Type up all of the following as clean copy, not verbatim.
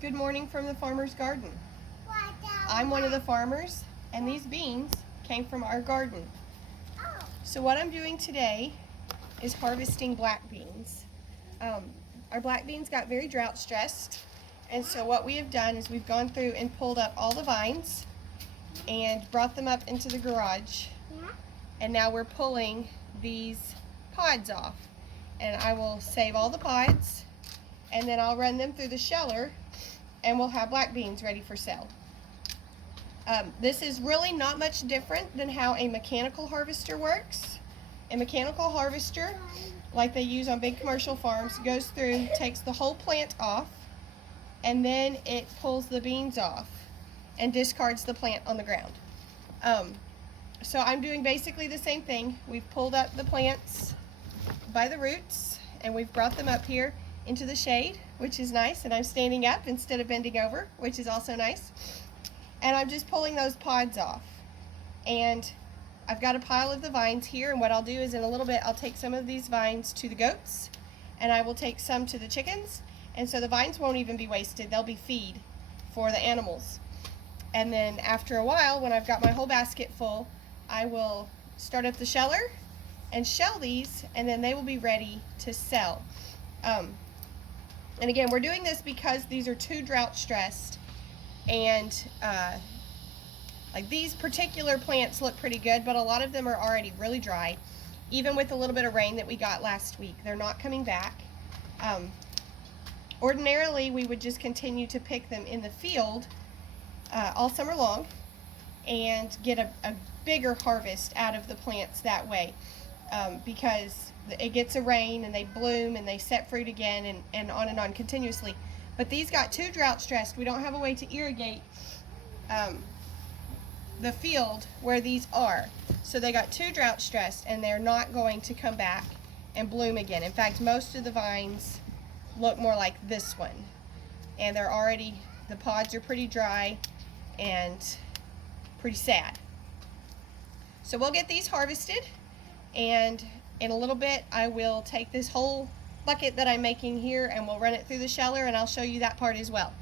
Good morning from the farmer's garden. I'm one of the farmers, and these beans came from our garden. So what I'm doing today is harvesting black beans. Our black beans got very drought stressed, and so what we have done is we've gone through and pulled up all the vines and brought them up into the garage, and now we're pulling these pods off. And I will save all the pods, and then I'll run them through the sheller, and we'll have black beans ready for sale. This is really not much different than how a mechanical harvester works. A mechanical harvester, like they use on big commercial farms, goes through, takes the whole plant off, and then it pulls the beans off and discards the plant on the ground. So I'm doing basically the same thing. We've pulled up the plants by the roots, and we've brought them up here into the shade, which is nice, and I'm standing up instead of bending over, which is also nice. And I'm just pulling those pods off. And I've got a pile of the vines here, and what I'll do is in a little bit I'll take some of these vines to the goats, and I will take some to the chickens, and so the vines won't even be wasted. They'll be feed for the animals. And then after a while, when I've got my whole basket full, I will start up the sheller and shell these, and then they will be ready to sell. And again, we're doing this because these are too drought stressed, and like these particular plants look pretty good, but a lot of them are already really dry. Even with a little bit of rain that we got last week, they're not coming back. Ordinarily, we would just continue to pick them in the field all summer long and get a bigger harvest out of the plants that way, because it gets a rain and they bloom and they set fruit again, and on continuously. But these got too drought stressed. We don't have a way to irrigate the field where these are. So they got too drought stressed, and they're not going to come back and bloom again. In fact, most of the vines look more like this one. And they're already, the pods are pretty dry and pretty sad. So we'll get these harvested, and in a little bit I will take this whole bucket that I'm making here and we'll run it through the sheller, and I'll show you that part as well.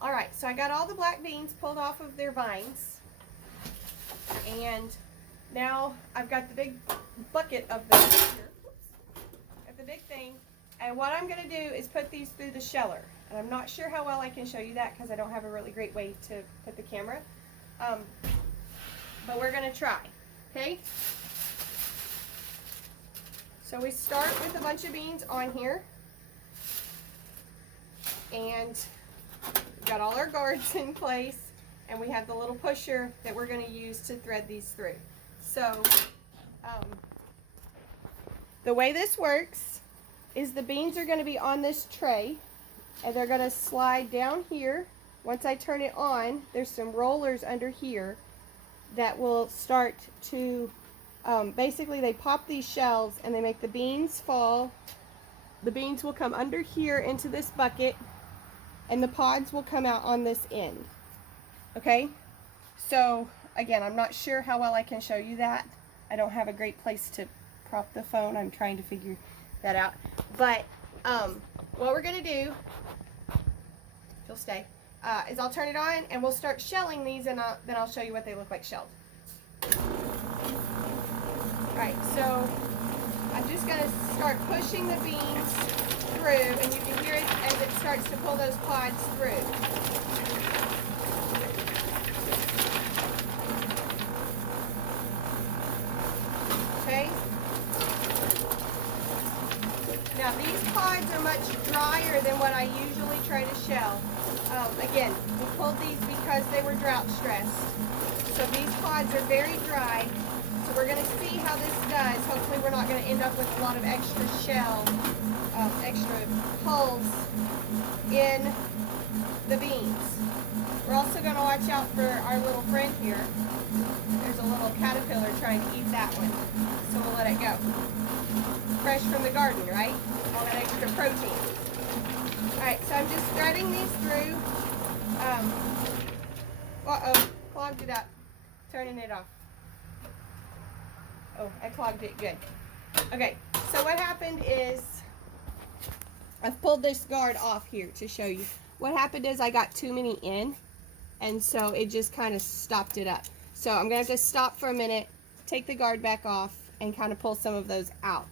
Alright, so I got all the black beans pulled off of their vines, and now I've got the big bucket of them here. Got the big thing, and what I'm going to do is put these through the sheller. And I'm not sure how well I can show you that because I don't have a really great way to put the camera, but we're going to try. Okay? So we start with a bunch of beans on here, and we've got all our guards in place, and we have the little pusher that we're going to use to thread these through. So the way this works is the beans are going to be on this tray, and they're going to slide down here. Once I turn it on, there's some rollers under here that will start to, basically they pop these shells and they make the beans fall. The beans will come under here into this bucket, and the pods will come out on this end. Okay? So, again, I'm not sure how well I can show you that. I don't have a great place to prop the phone. I'm trying to figure that out. But, what we're going to do, if you'll stay, is I'll turn it on and we'll start shelling these, and then I'll show you what they look like shelled. Alright, so I'm just going to start pushing the beans through, and you can hear it as it starts to pull those pods through. Okay? Now these pods are much drier than what I usually try to shell. Again, we pulled these because they were drought stressed. So these pods are very dry. So we're going to see how this does. Hopefully we're not going to end up with a lot of extra shell, extra hulls in the beans. We're also going to watch out for our little friend here. There's a little caterpillar trying to eat that one. So we'll let it go. Fresh from the garden, right? All that extra protein. Alright, so I'm just threading these through. Uh-oh, clogged it up. Turning it off. Oh, I clogged it good. Okay, so what happened is I've pulled this guard off here to show you. What happened is I got too many in, and so it just kind of stopped it up. So I'm going to have to stop for a minute, take the guard back off, and kind of pull some of those out.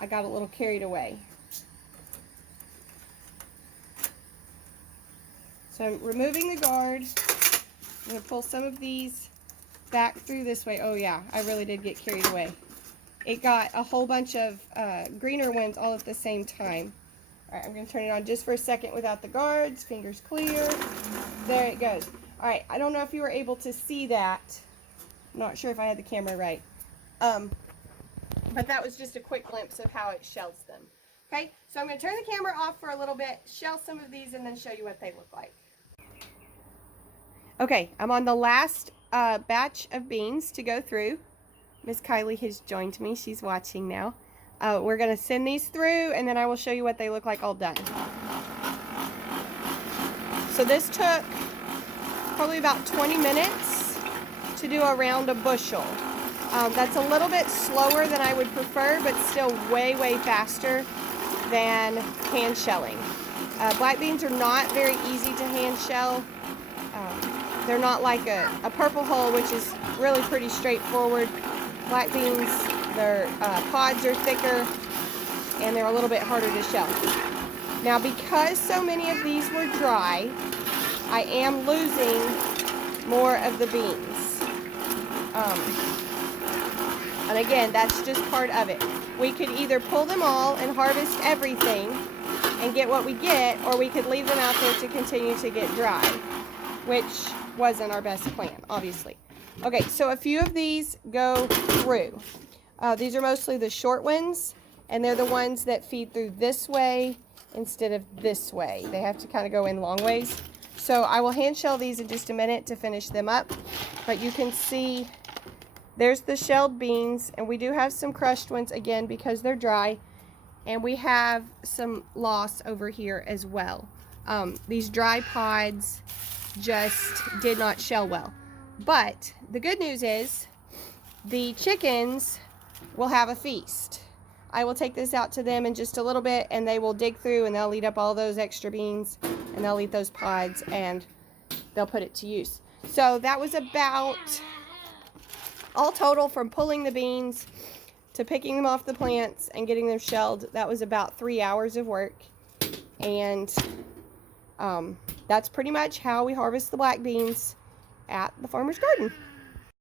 I got a little carried away. So I'm removing the guard. I'm going to pull some of these back through this way. Oh yeah, I really did get carried away. It got a whole bunch of greener ones all at the same time. All right, I'm going to turn it on just for a second without the guards. Fingers clear. There it goes. All right, I don't know if you were able to see that. I'm not sure if I had the camera right. But that was just a quick glimpse of how it shells them. Okay, so I'm going to turn the camera off for a little bit, shell some of these, and then show you what they look like. Okay, I'm on the last batch of beans to go through. Miss Kylie has joined me. She's watching now. We're going to send these through, and then I will show you what they look like all done. So this took probably about 20 minutes to do around a bushel. That's a little bit slower than I would prefer, but still way, way faster than hand shelling. Black beans are not very easy to hand shell. They're not like a purple hull, which is really pretty straightforward. Black beans, their pods are thicker, and they're a little bit harder to shell. Now, because so many of these were dry, I am losing more of the beans. And again, that's just part of it. We could either pull them all and harvest everything and get what we get, or we could leave them out there to continue to get dry, which wasn't our best plan, obviously. Okay, so a few of these go through. These are mostly the short ones, and they're the ones that feed through this way instead of this way. They have to kind of go in long ways. So I will hand shell these in just a minute to finish them up. But you can see there's the shelled beans, and we do have some crushed ones again because they're dry. And we have some loss over here as well. These dry pods just did not shell well. But the good news is the chickens will have a feast. I will take this out to them in just a little bit, and they will dig through and they'll eat up all those extra beans, and they'll eat those pods, and they'll put it to use. So that was about, all total, from pulling the beans to picking them off the plants and getting them shelled, that was about 3 hours of work. And that's pretty much how we harvest the black beans at the farmer's garden.